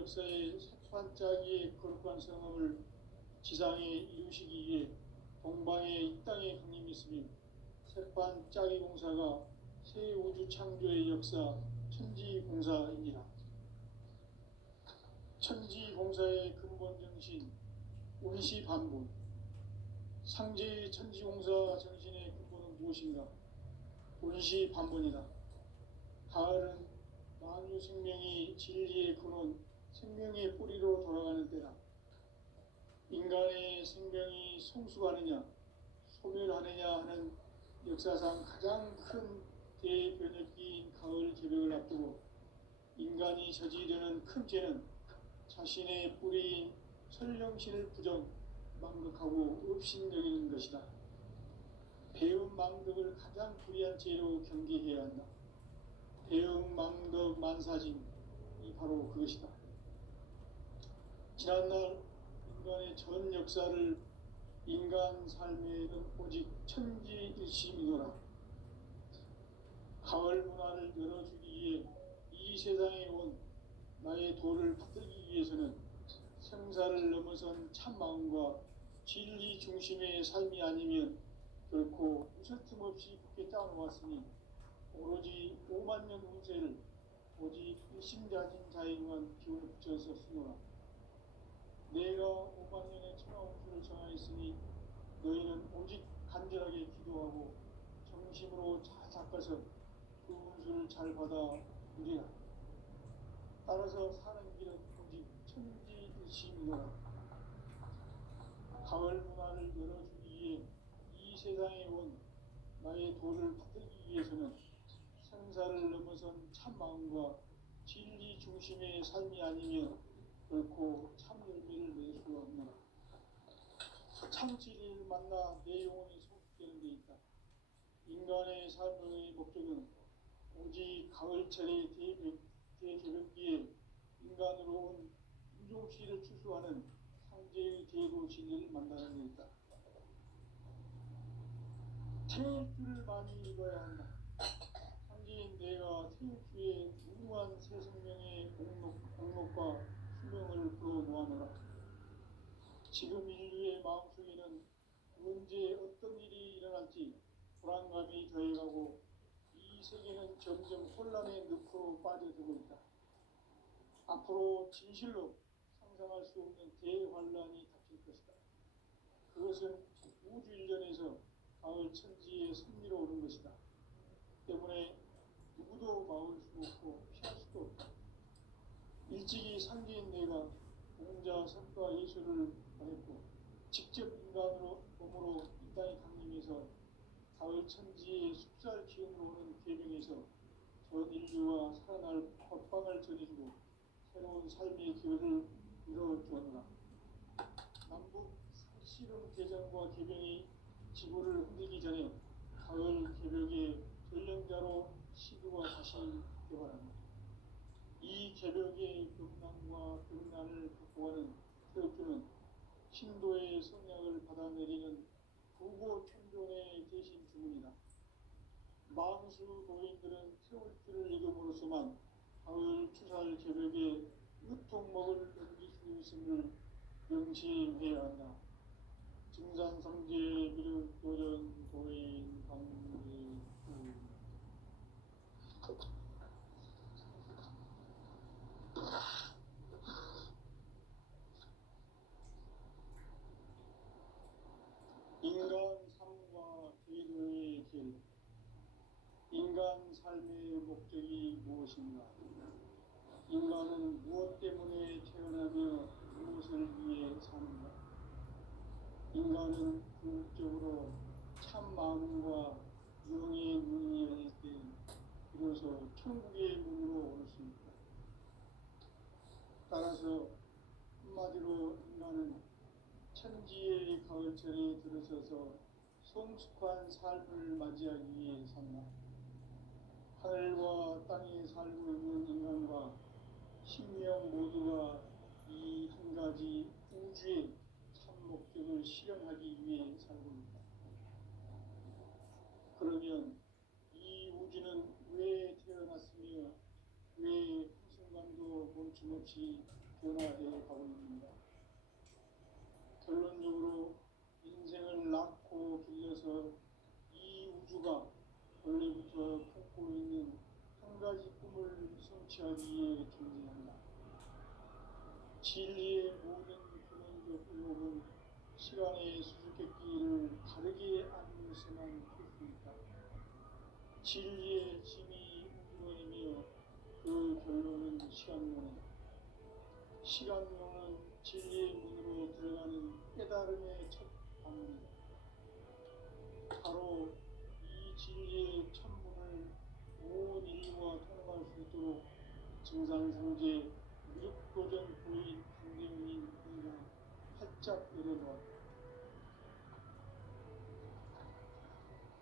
역사의 석판짜기의 거룩한 성업을 지상에 이루시기 위해 동방의 이 땅에 강림했으며 색판짜기 공사가 새 우주 창조의 역사 천지공사이니라. 천지공사의 근본 정신 운시반본. 상제의 천지공사 정신의 근본은 무엇인가? 운시반본이다. 가을은 만유 생명이 진리의 근원, 생명의 뿌리로 돌아가는 때다. 인간의 생명이 성숙하느냐, 소멸하느냐 하는 역사상 가장 큰 대변혁기인 가을 개벽을 앞두고 인간이 저지르는 큰 죄는 자신의 뿌리인 설령신을 부정, 망극하고 업신여기는 것이다. 배음 망덕을 가장 불의한 죄로 경계해야 한다. 배음 망덕 만사진이 바로 그것이다. 지난날 인간의 전 역사를 인간 삶에는 오직 천지일심이노라. 가을 문화를 열어주기 위해 이 세상에 온 나의 도를 붙들기 위해서는 생사를 넘어선 참마음과 진리 중심의 삶이 아니면 결코 무설틈 없이 굳게 짜놓았으니 오로지 5만년 운세를 오직 일심자진 자에만 기운을 붙여서 쓰노라. 내가 5만년의 천하운수를 정하였으니 너희는 오직 간절하게 기도하고 정심으로 잘 닦아서 그 운수를 잘 받아 누리라. 따라서 사는 길은 오직 천지일심이노라. 가을 문화를 열어주기 위해 이 세상에 온 나의 도를 붙들기 위해서는 생사를 넘어선 참마음과 진리 중심의 삶이 아니면 결코 참 열매를 낼 수가 없노라. 참 진리를 만나 내 영혼이 성숙되는 데 있다. 인간의 삶의 목적은 오직 가을철의 대개벽기에 인간으로 온 인종시를 추수하는 상제의 대도 진리를 만나는 데 있다. 태일주를 많이 읽어야 한다. 상제인 내가 태일주의 무궁한 새 생명의 공목과 수명을 불어모아노라. 지금 인류의 마음속에는 언제 어떤 일이 일어날지 불안감이 더해가고 이 세계는 점점 혼란의 늪으로 빠져들고 있다. 앞으로 진실로 상상할 수 없는 대환란이 닥칠 것이다. 그것은 우주 일련에서 가을 천지의 섭리로 오는 것이다. 때문에 누구도 막을 수 없고 피할 수도 없다. 일찍이 상제인 내가 공자 석가 예수를 보냈고 직접 인간으로 몸으로 이 땅에 강림해서 가을 천지의 숲살 기운으로 오는 계명에서 전 인류와 살아날 법방을 전해주고 새로운 삶의 기회를 이뤄주었노라. 남북 살씨름 대전과 개병이 지구를 흔들기 전에 가을 개벽의 전령자로 시도가 다시 개발한다. 이 개벽의 극난과 극난을 극복하는 태극주는 신도의 성약을 받아내리는 부고천존의 대신 주문이다. 망수 도인들은 태울주를 읽음으로써만 가을 추살 개벽에 으통먹을 넘길 수 있음을 명심해야 한다. 증산성제 미륵도전 도인 강제구. 인간 삶과 계도의 길. 인간 삶의 목적이 무엇인가? 인간은 무엇 때문에 태어나며 무엇을 위해 사는가? 인간은 궁극적으로 참 마음과 영의 문이 열릴 때 비로소 천국의 문으로 올 수 있다. 따라서 한마디로 인간은 천지의 가을철에 들어서서 성숙한 삶을 맞이하기 위해 산다. 하늘과 땅에 살고 있는 인간과 신명 모두가 이 한 가지 우주의 참 목적을 실현하기 위해 살고 있다. 그러면 이 우주는 왜 태어났으며 왜 한순간도 멈춤없이 변화해 가고 있습니다. 결론적으로 인생을 낳고 길러서 이 우주가 원래부터 품고 있는 한 가지 꿈을 성취하기 위해 존재한다. 진리의 모든 근원적 의혹은 시간의 수수께끼를 바르게 알면서만 풀 수 있다. 진리의 짐이 우주론이며 그 결론은 시간론이다. 시간론은 진리의 문으로 들어가는 깨달음의 첫 방문이다. 바로 이 진리의 천문을 온 인류가 통과할 수 있도록 증산상제 무력도전 부인 강대훈인 우리가 활짝 열어놓았다.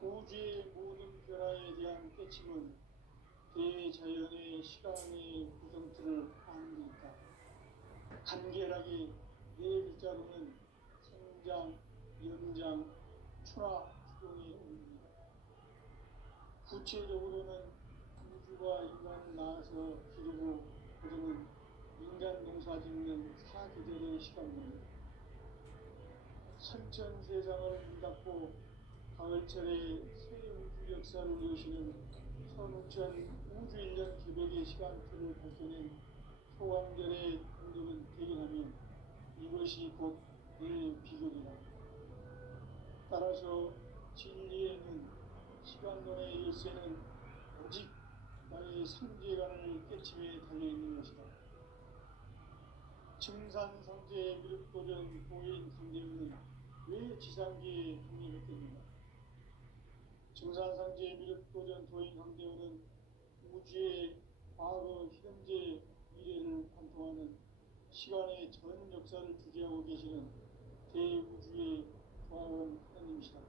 우주의 모든 변화에 대한 깨침은 대자연의 시간의 구성틀을 아는 데 있다. 간결하게 네 글자로는 생장, 연장, 추나 추동의 의미입니다. 구체적으로는 우주가 인간을 낳아서 기르고 거두는 인간 농사 짓는 사계절의 시간입니다. 선천세상을 문닫고 가을철에 새 우주 역사를 여시는 선우천 우주 1년 기백의 시간표를 밝혀낸 소강절의 공덕은 대견하면 이것이 곧 내 비결이다. 따라서 진리에는 시간론의 열쇠는 오직 나의 상제관을 깨침에 달려있는 것이다. 증산상제의 미륵도전 보인 강대훈은 왜 지상계에 독립했겠는가? 증산상제의 미륵도전 도인 강대훈은 우주의 과거, 현재, 미래를 관통하는 시간의 전 역사를 주재하고 계시는 대우주의 조화원 하나님이시다.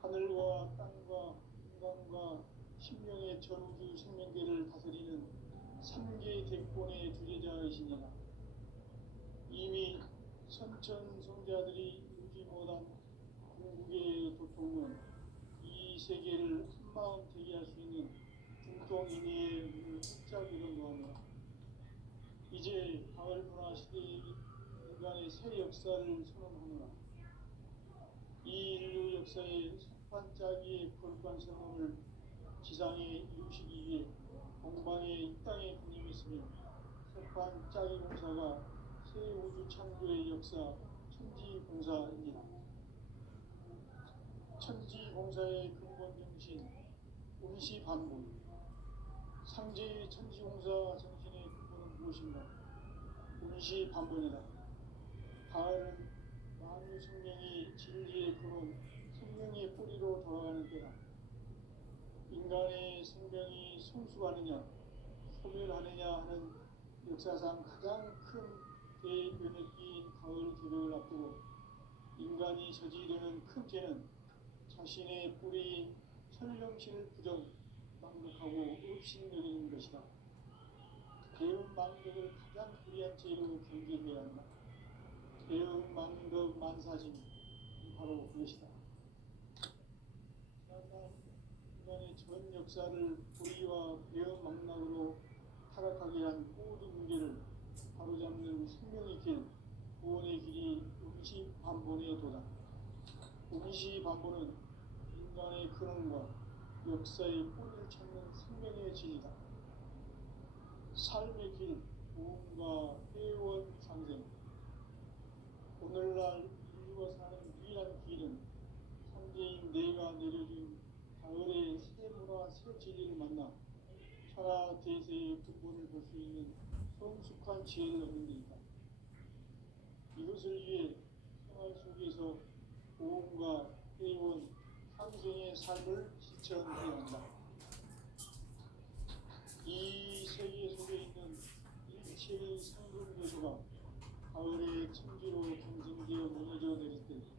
하늘과 땅과 인간과 신명의 전우주 생명계를 다스리는 3개 대권의 주제자이시니라. 이미 선천성자들이 누지 못한 궁극의 도통은 이 세계를 한마음 되게 할 수 있는 중통인의 문을 활짝 열어놓으며 이제 가을 문화 시대의 인간의 새 역사를 선언하노라. 이 인류 역사의 석판짜기의 거룩한 성험을 지상에 이루시기 위해 동방의 이 땅에 군림했으며 석판짜기 공사가 새 우주 창조의 역사 천지공사입니다. 천지공사의 근본 정신 운시반본. 상제의 천지공사 정신의 근본은 무엇인가? 운시반본이다. 가을은 만유 생명이 진리의 근원, 생명의 뿌리로 돌아가는 때다. 인간의 생명이 성숙하느냐, 소멸하느냐 하는 역사상 가장 큰 대변혁기인 가을 개벽을 앞두고 인간이 저지르는 큰 죄는 자신의 뿌리인 천령신을 부정, 망독하고 업신여기는 것이다. 대응 망독을 가장 불의한 죄로 경계해야 한다. 대응 망독 만사짐이 바로 그것이다. 인간의 전 역사를 불의와 대응 망락으로 타락하게 한 모든 문제를 바로잡는 생명의 길, 구원의 길이 운시반본의 도다. 운시반본은 인간의 근원과 역사의 뿌리를 찾는 생명의 진이다. 삶의 길, 부흥과 회원 상생. 오늘날 인류가 사는 유일한 길은 상제인 내가 내려준 가을의 새 문화, 새 진리를 만나 천하 대세의 근본을 볼 수 있는 성숙한 지혜를 얻는 데이다. 이것을 위해 생활 속에서 보험과 회원, 상생의 삶을 실천해야 한다. 이 세계 속에 있는 일체의 상급 요소가 가을의 천지로 경쟁되어 무너져 내릴 때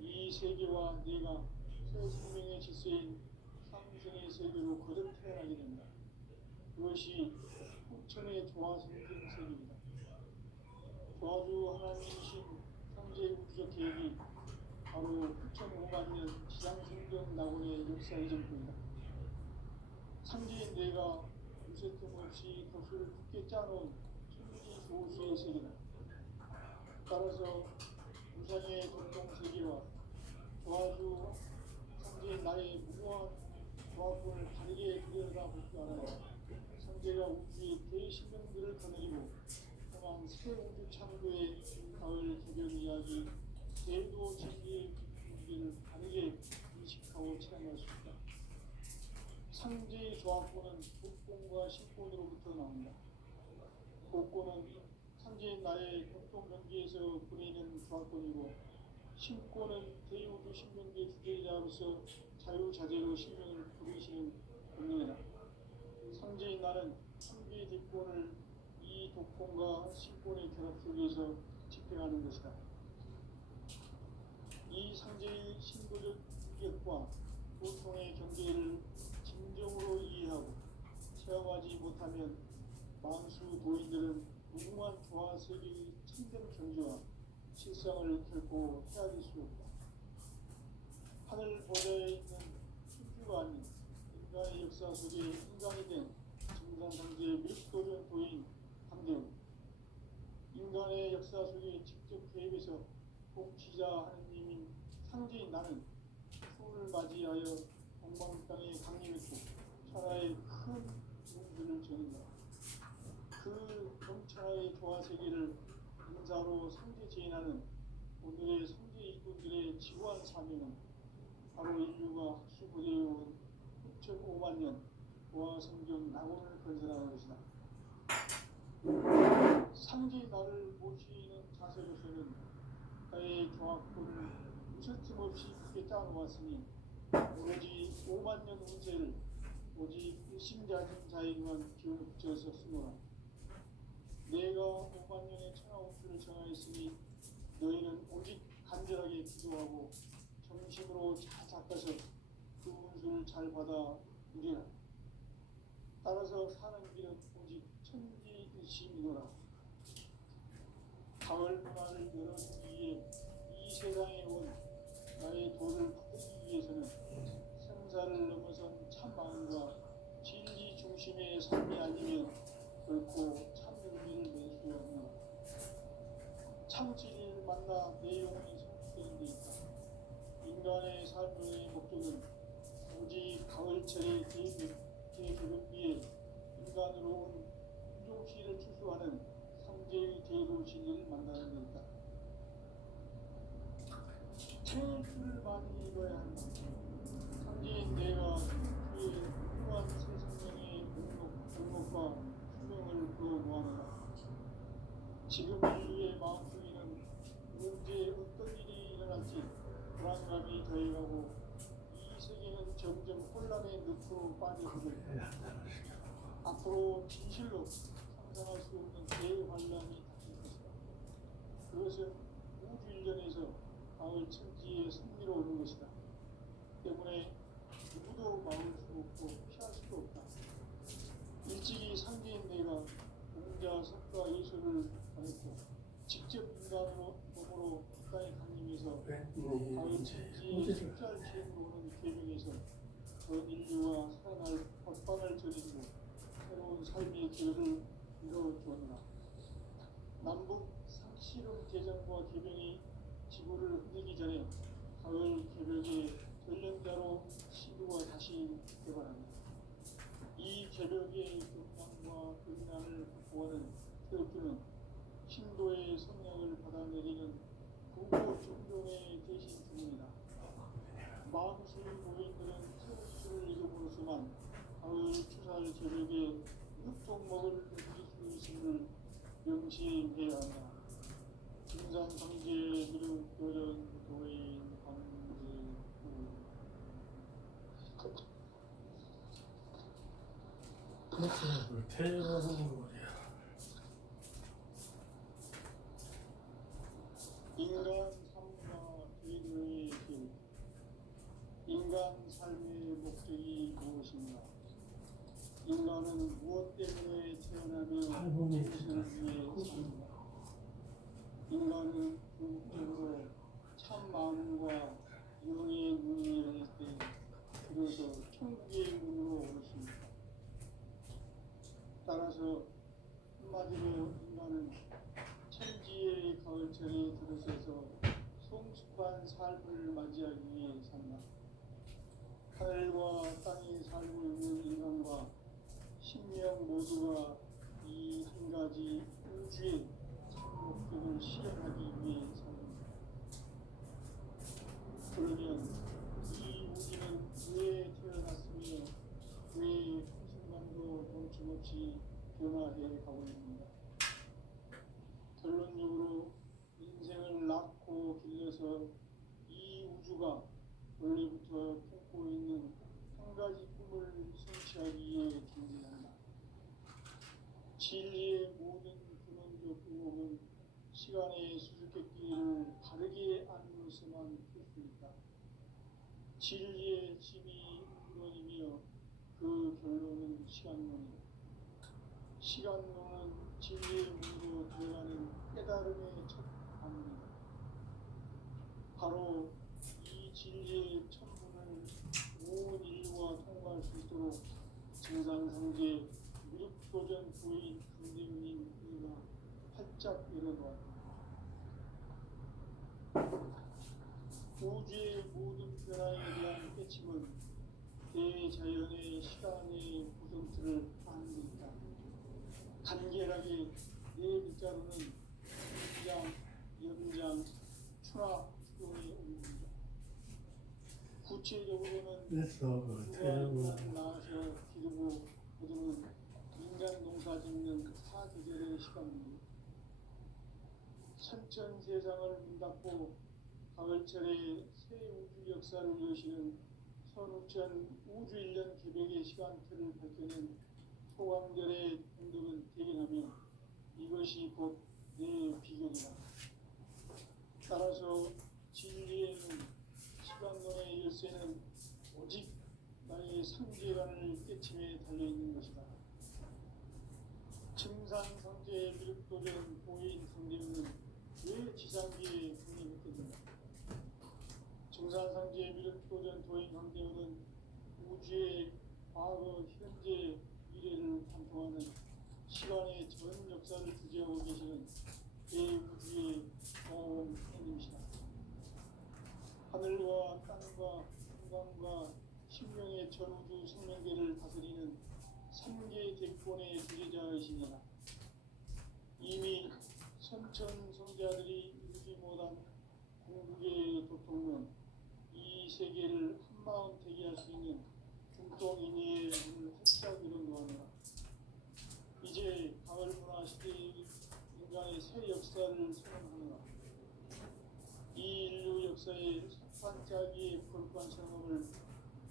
이 세계와 내가 새 생명의 질서인 상생의 세계로 거듭 태어나게 된다. 그것이 후천의 조화 생긴 세계입니다. 조화주 하나님이신 상제 우주적 계획이 바로 후천 5만 년 지상생명 낙원의 역사 이전입니다. 상제인 내가 무쇠 틈 없이 돛을 굳게 짜놓은 천지 조수의 세계다. 따라서 우상의 전통 세계와 조화주 성제의 나의 무모한 조합을 다르게 들여다볼 줄 알아야 성제가 우주의 대신명들을 거느리고 또한 새 우주 창조의 가을 개별 이야기 대도 진리의 문제를 다르게 인식하고 체험할 수 있다. 상제의 조합권은 복권과 신권으로부터 나온다. 복권은 상제의 나의 공통 경계에서 보내는 조합권이고 신권은 대우주 신명계 주제자로서 자유자재로 신명을 부르시는 권능이다. 상제의 나는 상계의 대권을 이 독권과 신권의 결합 속에서 집행하는 것이다. 이 상제의 신도적 인격과 고통의 경계를 진정으로 이해하고 체험하지 못하면 만수 도인들은 무궁한 조화 세계의 참된 경지와 실상을 결코 헤아릴 수 없다. 하늘 보좌에 있는 신주가 아닌 인간의 역사 속에 인간이 된 증산상제의 밀도전 도인 함대원, 인간의 역사 속에 직접 개입해서 복지자 하느님인 상제인 나는 추운을 맞이하여 동방 땅에 강림했고 천하의 큰 용주를 전한다. 그 경천하의 조화 세계를 인사로 상제 제인하는 오늘의 상제 이군들의 지구한 사명은 바로 인류가 학수고대해온 9.5만 년 조화 성경 낙원을 건설하는 것이다. 상제 나를 모시는 자세로서는 나의 조합권을 무설팀 없이 크게 짜놓았으니 오로지 5만 년 운세를 오직 일심자진 자에게만 기울여서 쓰노라. 내가 5만 년의 천하 운수를 정하였으니 너희는 오직 간절하게 기도하고 정심으로 잘 닦아서 그 운수를 잘 받아 누리라. 따라서 사는 길은 오직 천지일심이노라. 가을 문화를 열어주기 위해 이 세상에 온 나의 도를 받기 위해서는 생사를 넘어선 참 마음과 진리 중심의 삶이 아니면 결코 참 의미를 낼 수 없노라. 참 진리를 만나 내 영혼이 성숙되는 데 있다. 인간의 삶의 목적은 오직 가을철의 대개벽비에 인간으로 온 인종시를 추수하는 상제의 대도 진리를 만나는 데 있다. 태주를 많이 입어야 한다. 상제인 내가 주의 무한 새 생명의 목록과 수명을 불어모아노라. 지금 인류의 마음속에는 언제 어떤 일이 일어날지 불안감이 더해가고 이 세계는 점점 혼란의 늪으로 빠져들고 앞으로 진실로 상상할 수 없는 대환란이 닥칠 것이다. 그것은 우주 일전에서 가을 천지의 승리로 오는 것이다. 때문에 누구도 막을 수 없고 피할 수도 없다. 일찍이 상제인 내가 공자, 석가, 예술을 가졌고 직접 인간으로 몸으로 땅에 강림해서 가을 천지의 숫자를 지으러 오는 계명에서 전 인류와 살아날 법방을 전해주고 새로운 삶의 기회를 이뤄주었노라. 남북 상씨름 대전과 개병이 지구를 흔들기 전에 가을 개벽의 전령자로 시도가 다시 개발한다. 이 개벽의 극망과 극난을 극복하는 태극기는 신도의 성령을 받아내리는 부고 중종의 대신 중입니다. 마음술 고인들은 태극기를 이름으로서만 가을 추살 개벽의 흑종목을 넘길 수 있음을 명시해야 한다. 증산상제 기록 교전 도인 황제후 그것을 태어나는 말이야. 인간 삶과 인류의 길. 인간 삶의 목적이 무엇인가? 인간은 무엇 때문에 태어나며 무엇을 위해 사는가? 인간은 궁극적으로 참 마음과 영의 눈이 열릴 때 비로소 천국의 문으로 오르십니다. 따라서 한마디로 인간은 천지의 가을철에 들어서서 성숙한 삶을 맞이하기 위해 산다. 하늘과 땅에 살고 있는 인간과 신명 모두가 이 한 가지 우주의 참 목적을 실현하기 위해 산다. 그러면 이 우주는 왜 태어났으며 왜 한순간도 멈춤없이 변화해 가고 있는가? 결론적으로 인생을 낳고 길러서 이 우주가 원래부터 품고 있는 한 가지 꿈을 성취하기 위해 존재한다. 진리의 모든 근원적 의혹은 시간의 수수께끼를 바르게 알므로서만 풀 수 있다. 진리의 짐이 근원이며 그 결론은 시간론이다. 시간론은 진리의 문으로 들어가는 깨달음의 첫 방문이다. 바로 이 진리의 첫 문을 온 인류가 통과할 수 있도록 증산상제 미륵도전 부인 강대민인 이가 활짝 열어놓았다. 우주의 모든 변화에 대한 깨침은 대자연의 시간의 구성틀을 아는 데 있다. 간결하게 네 글자로는 인장, 연장, 추락, 추동의 의미입니다. 구체적으로는 그래서 누가 인간을 낳아서 기르고 거두는 인간 농사 짓는 사계절의 시간입니다. 천천 세상을 문 닫고 가을철에 새 우주 역사를 여시는 선우천 우주 1년 개벽의 시간틀을 밝혀낸 소강절의 공덕은 대견하며 이것이 곧 내 비결이다. 따라서 진리에는 시간론의 열쇠는 오직 나의 상제관을 깨침에 달려있는 것이다. 증산상제 미륵도전 보인 강대문은 왜 지상기에 국립했겠는가? 증산상제 미륵도전 도인 강대문은 우주의 과거, 현재, 미래를 관통하는 시간의 전 역사를 주재하고 계시는 대우주의 공원님이시다. 하늘과 땅과 인간과 신명의 전우주 생명계를 다스리는 3개 대권의 주제자이시니라. 이미 선천성자들이 이루지 못한 궁극의 도통론 이 세계를 한마음 대기할 수 있는 중동인의의 문을 활짝 열어놓았노라. 이제 가을 문화 시대의 인간의 새 역사를 선언하노라. 이 인류 역사의 반짝이의 거룩한 성험을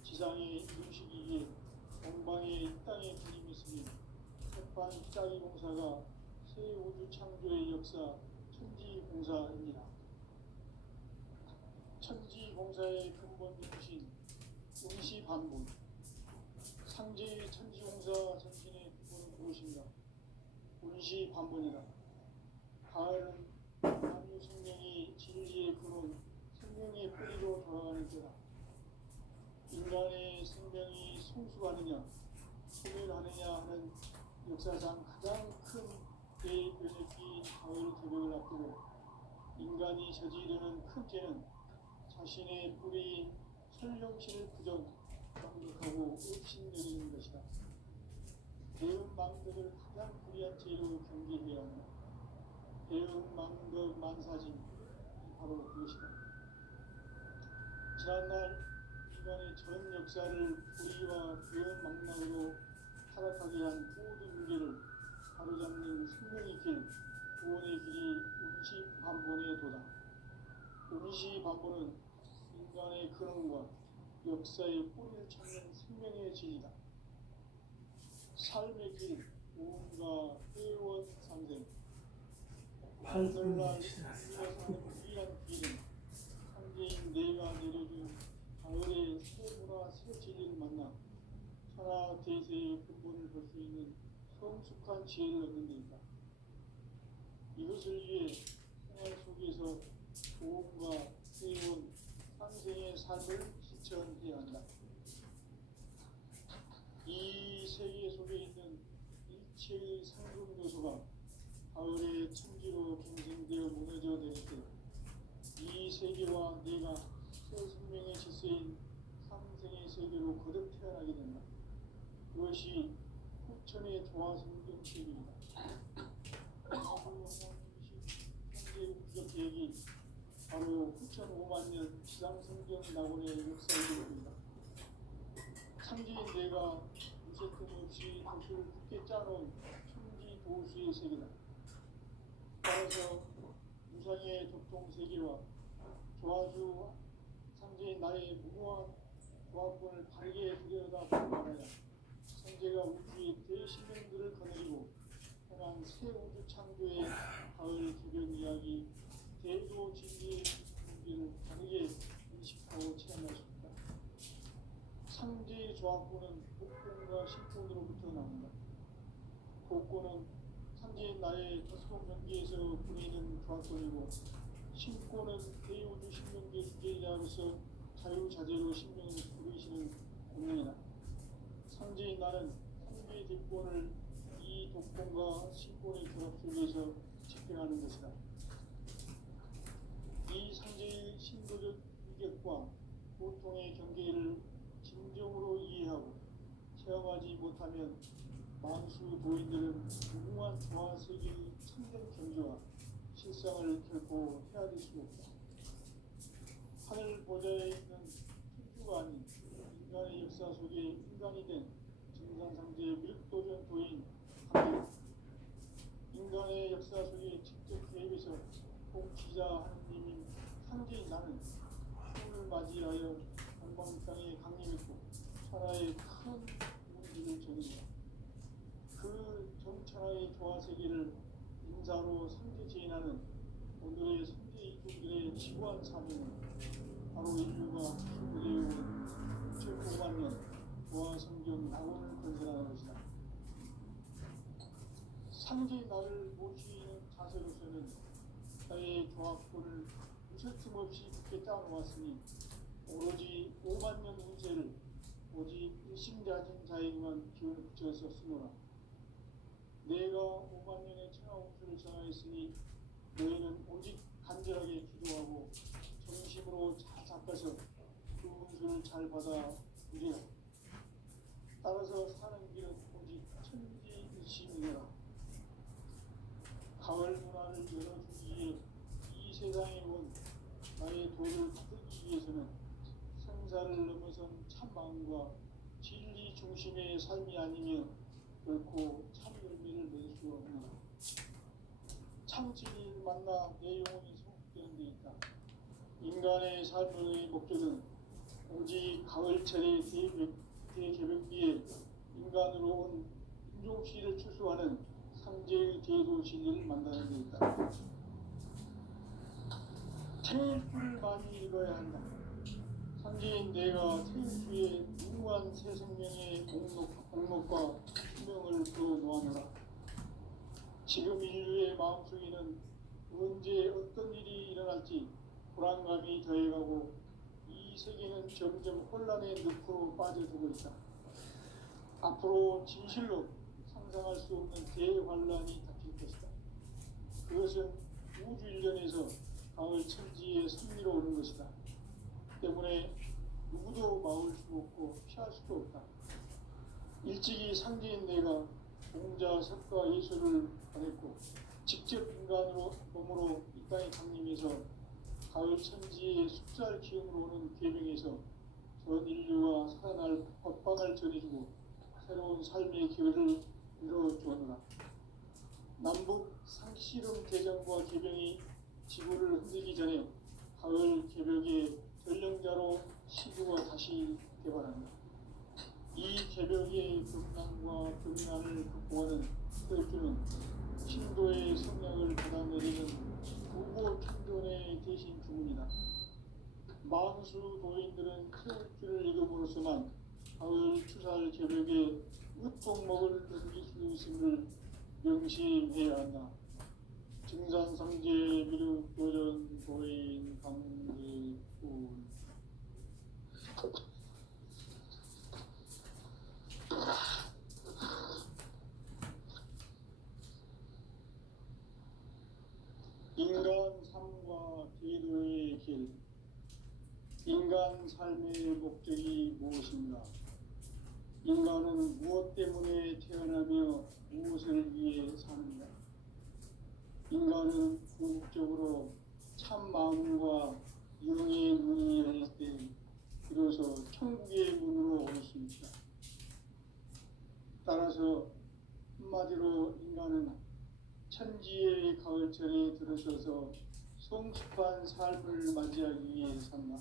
지상에 이루시기 위해 동방의 이 땅에 그림했으니 핵반 짝이 공사가 새 우주 창조의 역사 천지공사입니다. 천지공사의 근본 중심 응시반본 상제의 천지공사 정신의 근본은 무엇인가? 응시반본이다. 가을은 만유 생명이 진리의 근원 생명의 뿌리로 돌아가는 때다. 인간의 생명이 성숙하느냐 소멸하느냐 하는 역사상 가장 큰 대변혁기인 가을 개벽을 앞두고 인간이 저지르는 큰 죄는 자신의 뿌리인 설령신을 부정 강력하고 의심여기는 것이다. 대응망덕을 가장 불의한 죄로 경계해야 한다. 대응망덕 만사진 바로 그것이다. 지난날 인간의 전 역사를 불의와 대응망락으로 타락하게 한 모든 문제를 바로잡는 생명의 길, 구원의 길이 응시반본의 도다. 응시반본은 인간의 근원과 역사의 뿌리를 찾는 생명의 진리다. 삶의 길, 무언가 회원 상생. 오늘날 우리가 사는 유일한 길은 상제인 내가 내려준 가을의 새 문화 새 진리를 만나 천하 대세의 근본을 볼 수 있는 성숙한 지혜를 얻는 데이다. 이것을 위해 생활 속에서 보험과 회원 상생의 삶을 실천해야 한다. 이 세계 속에 있는 일체의 상금 요소 원소가 가을의 천지로 갱생되어 무너져 내릴 때 이 세계와 내가 새 생명의 질서인 상생의 세계로 거듭 태어나게 된다. 그것이 후천의 조화성경 세계이다. 현재 우주적 계획이 바로 후천 5만 년 지상성경 낙원의 역사이기입니다. 창조인 내가 무쇠 틈없이 도수를 굳게 짜놓은 천지 도수의 세계다. 따라서 무상의 적동 세계와 조화주 상제인 나의 무모한 조합권을 바르게 들여다보고 말아야 상제가 우주의 대신령들을 거느리고 행한 새 우주 창조의 가을 개변 이야기 대도 진리의 문제를 바르게 인식하고 체험할 수 있다. 상제의 조합권은 복권과 신권으로부터 나온다. 복권은 상제인 나의 더스본 경기에서 부리는 조합권이고 신권은 대우주 신명계 주제자로서 자유자재로 신명을 부르시는 공명이다. 상제인 나는 상제의 대권을 이 독권과 신권의 결합 속에서 집행하는 것이다. 이 상제의 신도적 위격과 고통의 경계를 진정으로 이해하고 체험하지 못하면 만수 도인들은 무궁한 조화세계의 참된 경지와 실상을 결코 헤아릴 수 없다. 하늘 보좌에 있는 천주가 아닌 인간의 역사 속에 인간이 된 증산상제의 밀도전 도인 하나님, 인간의 역사 속에 직접 개입해서 공치자 하느님인 상제인 나는 chú을 맞이하여 영광 땅에 강림했고 천하의 큰 문제를 전했다. 그 정천하의 조화세계를 인사로 상제지인하는 오늘의 상제 이종들의 지구한 사명은 바로 인류가 기울여온 5만 년 조화성경 낙원을 건설하는 것이다. 상제의 나를 모시는 자세로서는 나의 조합권을 무쇠틈 없이 굳게 짜놓았으니 오로지 5만 년 운세를 오직 일심자진 자에게만 기운을 붙여서 쓰노라. 내가 5만 년의 천하운수를 전하였으니 너희는 오직 간절하게 기도하고 정심으로 잘 닦아서 그 운수를 잘 받아 누리라. 따라서 사는 길은 오직 천지일심이니라. 가을 문화를 열어주기 위해 이 세상에 온 나의 도를 받들기 위해서는 생사를 넘어선 참마음과 진리 중심의 삶이 아니면 결코 참 열매를 맺을 수 없노라. 참 진리를 만나 내 영혼이 성숙되는 데 있다. 인간의 삶의 목적은 오직 가을철의 대개벽기에 인간으로 온 인종시를 추수하는 상제의 대도 진리를 만나는 데 있다. 태일주를 많이 읽어야 한다. 상제인 내가 태일주의 무궁한 새 생명의 목록과 수명을 풀어놓아노라. 지금 인류의 마음속에는 언제 어떤 일이 일어날지 불안감이 더해가고 이 세계는 점점 혼란의 늪으로 빠져들고 있다. 앞으로 진실로 상상할 수 없는 대환란이 닥칠 것이다. 그것은 우주 일련에서 가을 천지에 선미로 오는 것이다. 때문에 누구도 막을 수 없고 피할 수도 없다. 일찍이 상제인 내가 공자, 석가, 예수를 보냈고 직접 인간으로 몸으로 이 땅에 강림해서 가을 천지의 숫살 기운으로 오는 계명에서 전 인류가 살아날 법방을 전해주고 새로운 삶의 기회를 이뤄주었노라. 남북 상씨름 대전과 계병이 지구를 흔들기 전에 가을 개벽의 전령자로 시주가 다시 개발한다. 이 개벽의 금난과 금난을 극복하는 태엽주는 신도의 성량을 받아내리는 부고 충전의 대신 주문이다. 만수 도인들은 태엽주를 읽음으로써만 가을 추살 개벽의 으통목을 넘길 수 있음을 명심해야 한다. 증산상제 미륵 도전 도인 강제군 인간 삶과 기도의 길. 인간 삶의 목적이 무엇인가? 인간은 무엇 때문에 태어나며 무엇을 위해 사는가? 인간은 궁극적으로 참 마음과 영의 문이 열릴 때 비로소 천국의 문으로 올 수 있다. 따라서 한마디로 인간은 천지의 가을철에 들어서서 성숙한 삶을 맞이하기 위해 산다.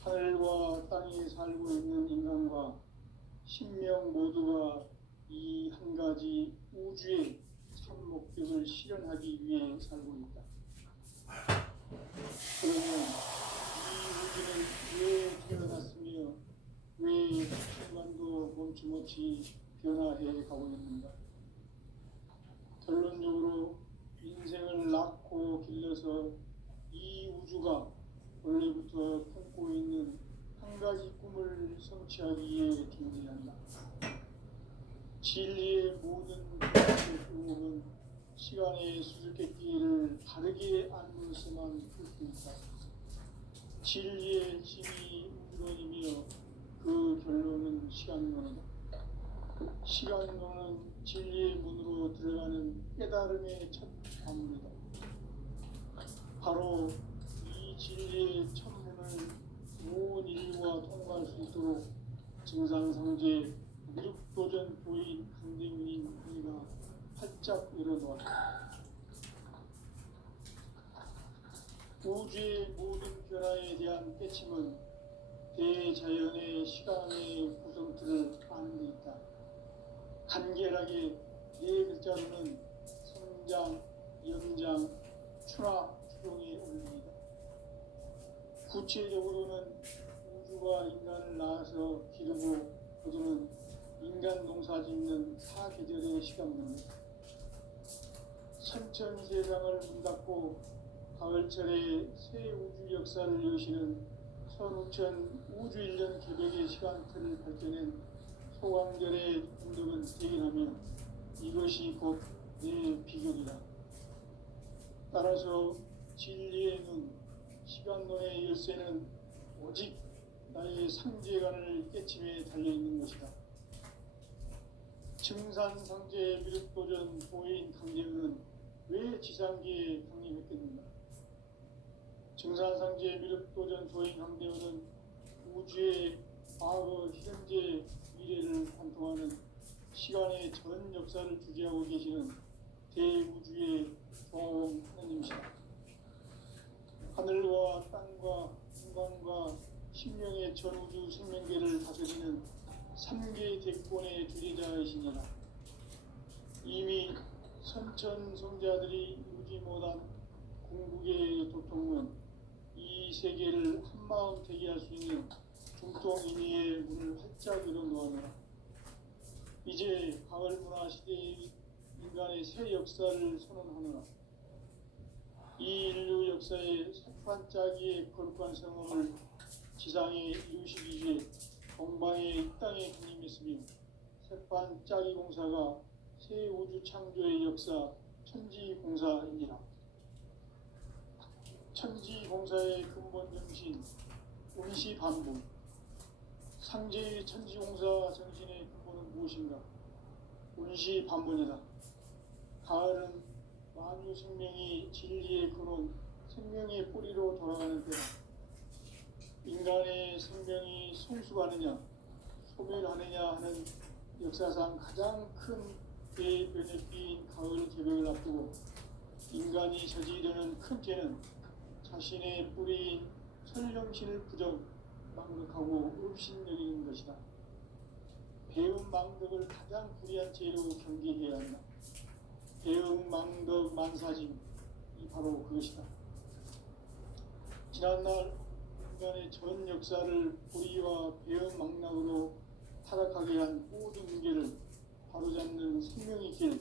하늘과 땅에 살고 있는 인간과 신명 모두가 이 한 가지 우주의 참 목적을 실현하기 위해 살고 있다. 그러면 이 우주는 왜 태어났으며 왜 순간도 멈춤없이 변화해 가고 있는가? 결론적으로 인생을 낳고 길러서 이 우주가 원래부터 품고 있는 한 가지 꿈을 성취하기 위해 존재한다. 진리의 모든 꿈은 시간의 수수께끼를 다르게 안으로서만 풀 수 있다. 진리의 힘이 우주론이며 그 결론은 시간론이다. 시간론은 진리의 문으로 들어가는 깨달음의 첫 관문이다. 바로 이 진리의 첫문을 온 인류가 통과할 수 있도록 증산상제 미륵도전 도인 강대민인 우리가 활짝 열어놓았다. 우주의 모든 변화에 대한 깨침은 대자연의 시간의 구성틀을 아는 데 있다. 간결하게 네 글자로는 성장, 연장, 추나 추동의 원리이다. 구체적으로는 우주가 인간을 낳아서 기르고 거두는 인간 농사 짓는 사계절의 시간입니다. 천천세상을 문 닫고 가을철에 새 우주 역사를 여시는 선우천 우주일년 개벽의 시간틀을 밝혀낸 소강절의 운동은 대견하며 이것이 곧 내 비결이다. 따라서 진리의 눈, 시간론의 열쇠는 오직 나의 상제관을 깨침에 달려있는 것이다. 증산상제 미륵도전 도인 강제은은 왜 지상계에 강림했겠는가? 증산상제 미륵도전 도인 강대원은 우주의 과거, 현재, 미래를 관통하는 시간의 전 역사를 주재하고 계시는 대우주의 조화원 하나님이시다. 하늘과 땅과 인간과 신명의 전우주 생명계를 다스리는 3개 대권의 주재자이시니라. 이미 선천성자들이 이루지 못한 궁극의 도통은 이 세계를 한마음 되게 할 수 있는 중동인의의 문을 활짝 열어놓았노라. 이제 가을 문화 시대의 인간의 새 역사를 선언하노라. 이 인류 역사의 새판짜기의 거룩한 성험을 지상에 이루시기 위해 동방의 이 땅에 군림했으며 새판짜기 공사가 새 우주 창조의 역사 천지공사이니라. 천지공사의 근본 정신 운시반복. 상제의 천지공사 정신의 근본은 무엇인가? 운시반복이다. 가을은 만유 생명이 진리의 근원, 생명의 뿌리로 돌아가는 때다. 인간의 생명이 성숙하느냐, 소멸하느냐 하는 역사상 가장 큰 대변혁기인 가을 개벽을 앞두고 인간이 저지르는 큰 죄는 자신의 뿌리인 설령신을 망극하고 업신여기는 것이다. 배움 망덕을 가장 불의한 죄로 경계해야 한다. 배움 망덕 만사짐이 바로 그것이다. 지난날 인간의 전 역사를 불의와 배움 망락으로 타락하게 한 모든 문제를 바로잡는 생명의 길,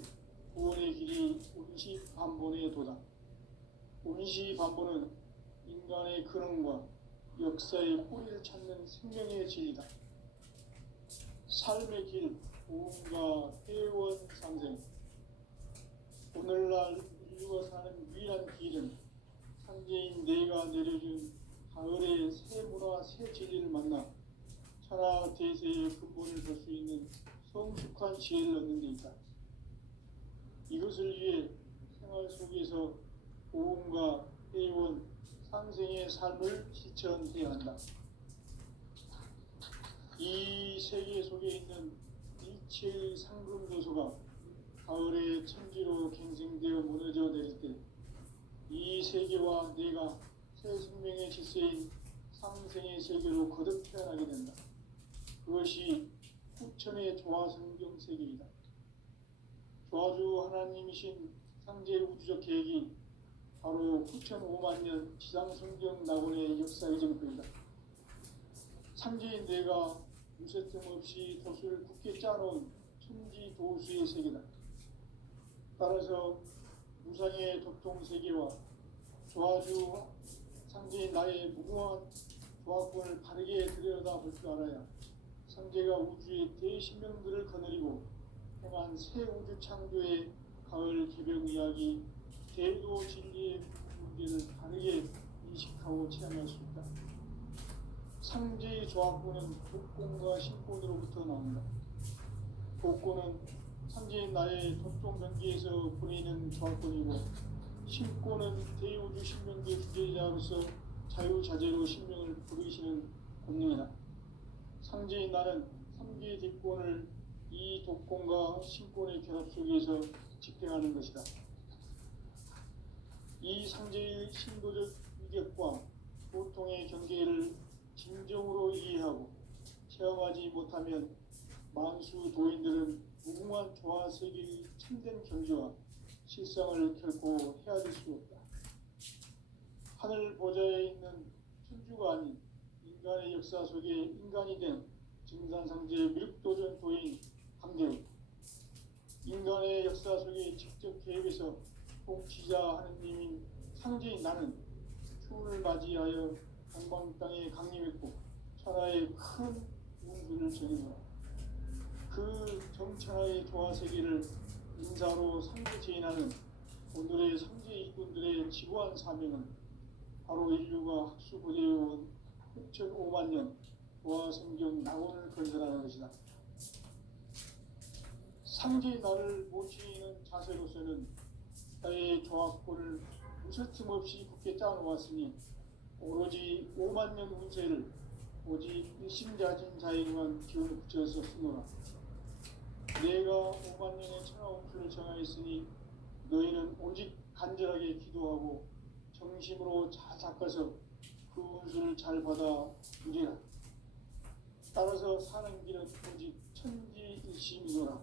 구원의 길이 운시반본의 도다. 운시반본은 인간의 근원과 역사의 뿌리를 찾는 생명의 진리다. 삶의 길, 보험과 회원 상생. 오늘날 인류가 사는 유일한 지난 길은 상제인 내가 내려준 가을의 새 문화 새 진리를 만나 천하 대세의 근본을 볼 수 있는 성숙한 지혜를 얻는 데 있다. 이것을 위해 생활 속에서 고음과 회원, 상생의 삶을 실천해야 한다. 이 세계 속에 있는 일체의 상금 요소가 가을의 천지로 갱생되어 무너져 내릴 때 이 세계와 내가 새 생명의 질서인 상생의 세계로 거듭 태어나게 된다. 그것이 후천의 조화성경 세계이다. 조화주 하나님이신 상제 우주적 계획이 바로 후천 5만 년 지상성경 낙원의 역사의 정토이다. 상제인 내가 무쇠틈 없이 돛을 굳게 짜놓은 천지 도수의 세계다. 따라서 무상의 도통세계와 조화주 상제인 나의 무궁한 조화권을 바르게 들여다볼 줄 알아야 상제가 우주의 대신명들을 거느리고 행한 새 우주 창조의 가을 개벽 이야기 대도 진리의 문제를 바르게 인식하고 체험할 수 있다. 상제의 조화권은 복권과 신권으로부터 나온다. 복권은 상제인 나의 도통 경계에서 보내는 조화권이고, 신권은 대우주 신명계 주제자로서 자유자재로 신명을 부르시는 권능이다. 상제인 나는 3개의 대권을 이 독권과 신권의 결합 속에서 집행하는 것이다. 이 상제의 신도적 위격과 보통의 경계를 진정으로 이해하고 체험하지 못하면 만수 도인들은 무궁한 조화 세계의 참된 경지와 실상을 결코 헤아릴 수 없다. 하늘 보좌에 있는 천주가 아닌 인간의 역사 속에 인간이 된 증산상제 밀도전 도인 강대우, 인간의 역사 속에 직접 개입해서 통치자 하느님인 상제인 나는 추운을 맞이하여 동방 땅에 강림했고 천하의 큰 운수를 전했노라. 그 정천하의 조화세계를 인사로 상제 제인하는 오늘의 상제 일꾼들의 지구한 사명은 바로 인류가 학수고대해온 6,5만 년 조화성경 낙원을 건설하는 것이다. 상제의 나를 모치는 자세로서는 나의 조화권을 무쇠틈 없이 굳게 짜놓았으니 오로지 5만 년 운세를 오직 일심자진 자에게만 기운을 붙여서 쓰노라. 내가 5만 년의 천하 운수를 정하였으니 너희는 오직 간절하게 기도하고 정심으로 잘 닦아서 그 운수를 잘 받아 누리라. 따라서 사는 길은 오직 천지일심이노라.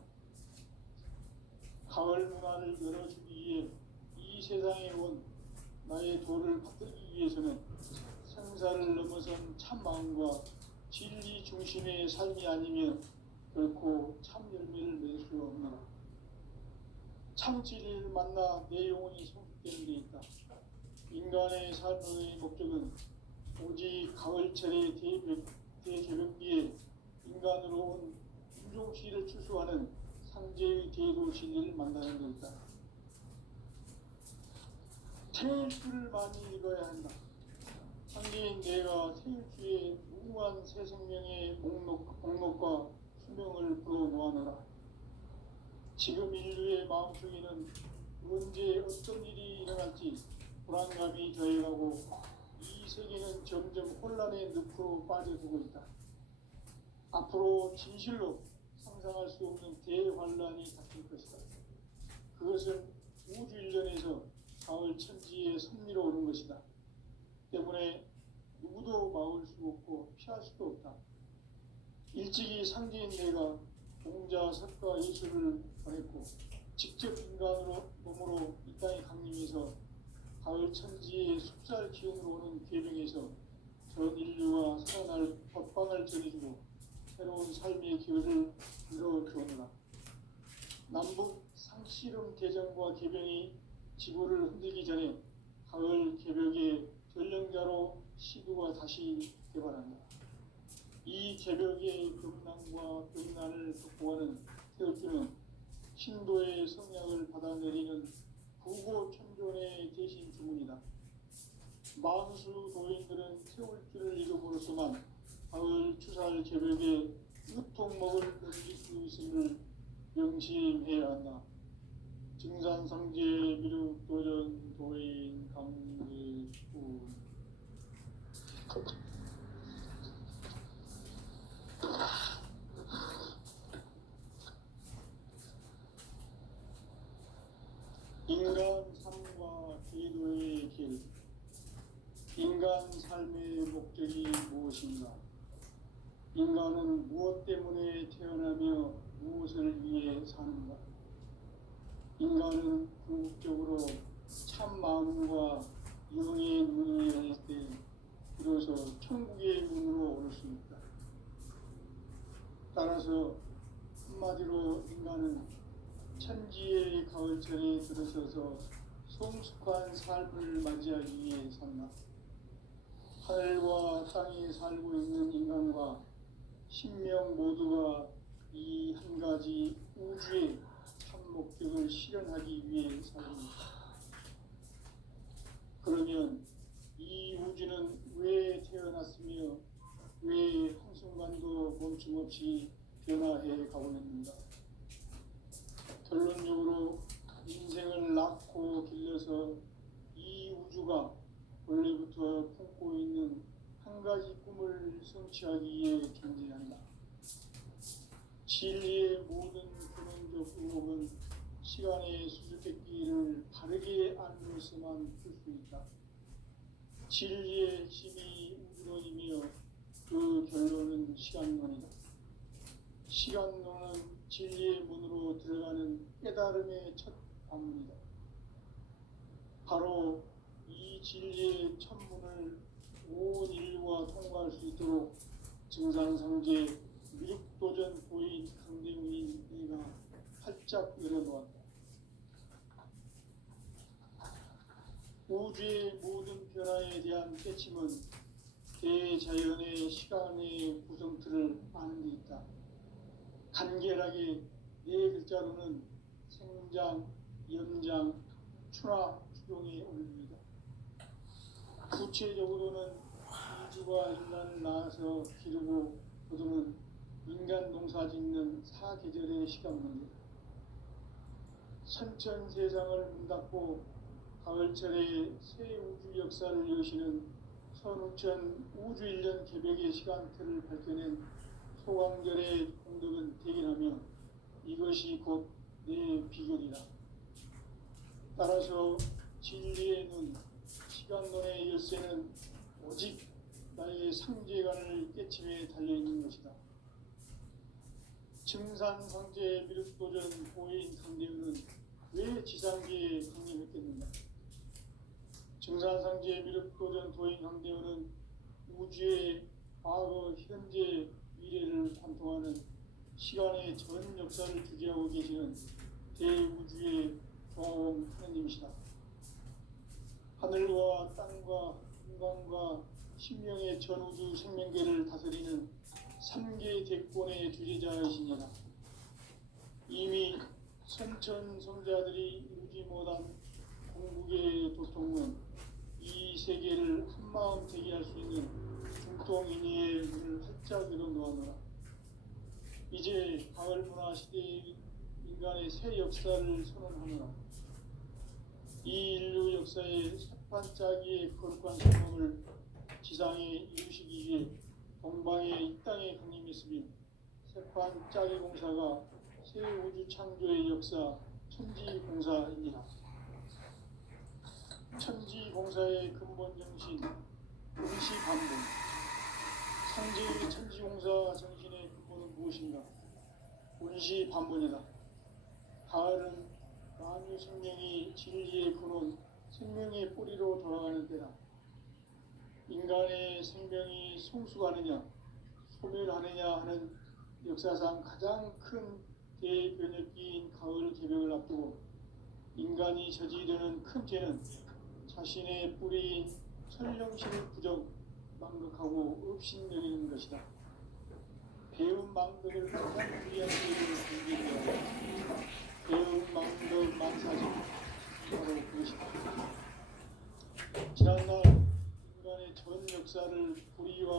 가을 문화를 열어주기 위해 이 세상에 온 나의 도를 받들기 위해서는 생사를 넘어선 참 마음과 진리 중심의 삶이 아니면 결코 참 열매를 낼 수 없노라. 참 진리를 만나 내 영혼이 성숙되는 데 있다. 인간의 삶의 목적은 오직 가을철의 대개벽기에 인간으로 온 인종시를 추수하는 상제의 대도 진리를 만나는 데 있다. 태일주를 많이 읽어야 한다. 상제인 내가 태일주의 무궁한 새 생명의 목록과 수명을 불어놓아노라. 지금 인류의 마음속에는 언제 어떤 일이 일어날지 불안감이 더해가고 이 세계는 점점 혼란의 늪으로 빠져들고 있다. 앞으로 진실로 상상할 수 없는 대환란이 닥칠 것이다. 그것은 우주 일련에서 가을 천지의 섭리로 오는 것이다. 때문에 누구도 막을 수 없고 피할 수도 없다. 일찍이 상제인 내가 공자, 석가, 예수를 보냈고 직접 인간으로 몸으로 이 땅에 강림해서 가을 천지의 숲살 기운으로 오는 계명에서 전 인류가 살아날 법방을 전해주고 새로운 삶의 기회를 이뤄주었노라. 남북 상씨름 대전과 개병이 지구를 흔들기 전에 가을 개벽의 전령자로 시도가 다시 개발한다. 이 개벽의 금난과 금난을 극복하는 태극기는 신도의 성약을 받아내리는 구고천존의 대신 주문이다. 만수 도인들은 태울 줄을 잃어버렸소만 가을 추살 새벽에 으통 먹을 넘길 수 있음을 명심해야 한다. 증산상제 미륵도전 도인 강의군. 인간 삶과 기도의 길. 인간 삶의 목적이 무엇인가? 인간은 무엇 때문에 태어나며 무엇을 위해 사는가? 인간은 궁극적으로 참 마음과 영의 눈이 열릴 때 비로소 천국의 문으로 오를 수 있다. 따라서 한마디로 인간은 천지의 가을철에 들어서서 성숙한 삶을 맞이하기 위해 산다. 하늘과 땅에 살고 있는 인간과 신명 모두가 이 한 가지 우주의 참 목적을 실현하기 위해 살입니다. 그러면 이 우주는 왜 태어났으며 왜 한순간도 멈춤없이 변화해 가고 있는가? 결론적으로 인생을 낳고 길러서 이 우주가 원래부터 품고 있는 한 가지 꿈을 성취하기 위해 존재한다. 진리의 모든 근원적 의혹은 시간의 수수께끼를 바르게 알므로서만 풀 수 있다. 진리의 핵심이 우주론이며 그 결론은 시간론이다. 시간론은 진리의 문으로 들어가는 깨달음의 첫 관문이다. 바로 이 진리의 천문을 온 인류가 통과할 수 있도록 증산상제 미륵도전 도인 강대웅인 내가 활짝 열어놓았다. 우주의 모든 변화에 대한 깨침은 대자연의 시간의 구성틀을 아는 데 있다. 간결하게 네 글자로는 생장, 연장, 추나 추동에 올립니다. 구체적으로는 우주가 인간을 낳아서 기르고 거두는 인간 농사 짓는 사계절의 시간 문제. 선천 세상을 문 닫고 가을철에 새 우주 역사를 여시는 선우천 우주 1년 개벽의 시간틀을 밝혀낸 소강절의 공덕은 대견하며 이것이 곧 내 비결이다. 따라서 진리의 눈, 시간론의 열쇠는 오직 나의 상제관을 깨침에 달려있는 것이다. 증산상제 미륵도전 도인 강대우는 왜 지상계에 강림했겠는가? 증산상제 미륵도전 도인 강대우는 우주의 과거, 현재, 미래를 관통하는 시간의 전 역사를 주재하고 계시는 대우주의 조화원 하느님이시다. 하늘과 땅과 인간과 신명의 전우주 생명계를 다스리는 3계 대권의 주재자이시니라. 이미 선천성자들이 이루지 못한 공국의 도통은 이 세계를 한마음 되게 할 수 있는 중통인의의 문을 활짝 열어놓았노라. 이제 가을 문화 시대의 인간의 새 역사를 선언하노라. 이 인류 역사의 새판짜기의 거룩한 성공을 지상에 이루시기 위해 동방의 이 땅에 강림했으며 새판짜기 공사가 새 우주 창조의 역사 천지공사입니다. 천지공사의 근본 정신 원시반복. 상제의 천지공사 정신의 근본은 무엇인가? 원시반복이다. 가을은 만유 생명이 진리의 근원, 생명의 뿌리로 돌아가는 때다. 인간의 생명이 성숙하느냐, 소멸하느냐 하는 역사상 가장 큰 대변혁기인 가을 개벽을 앞두고 인간이 저지르는 큰 죄는 자신의 뿌리인 천령신을 부정, 망극하고 업신여기는 것이다. 배운 망극을 가장 불리한 죄를 공개하고 배운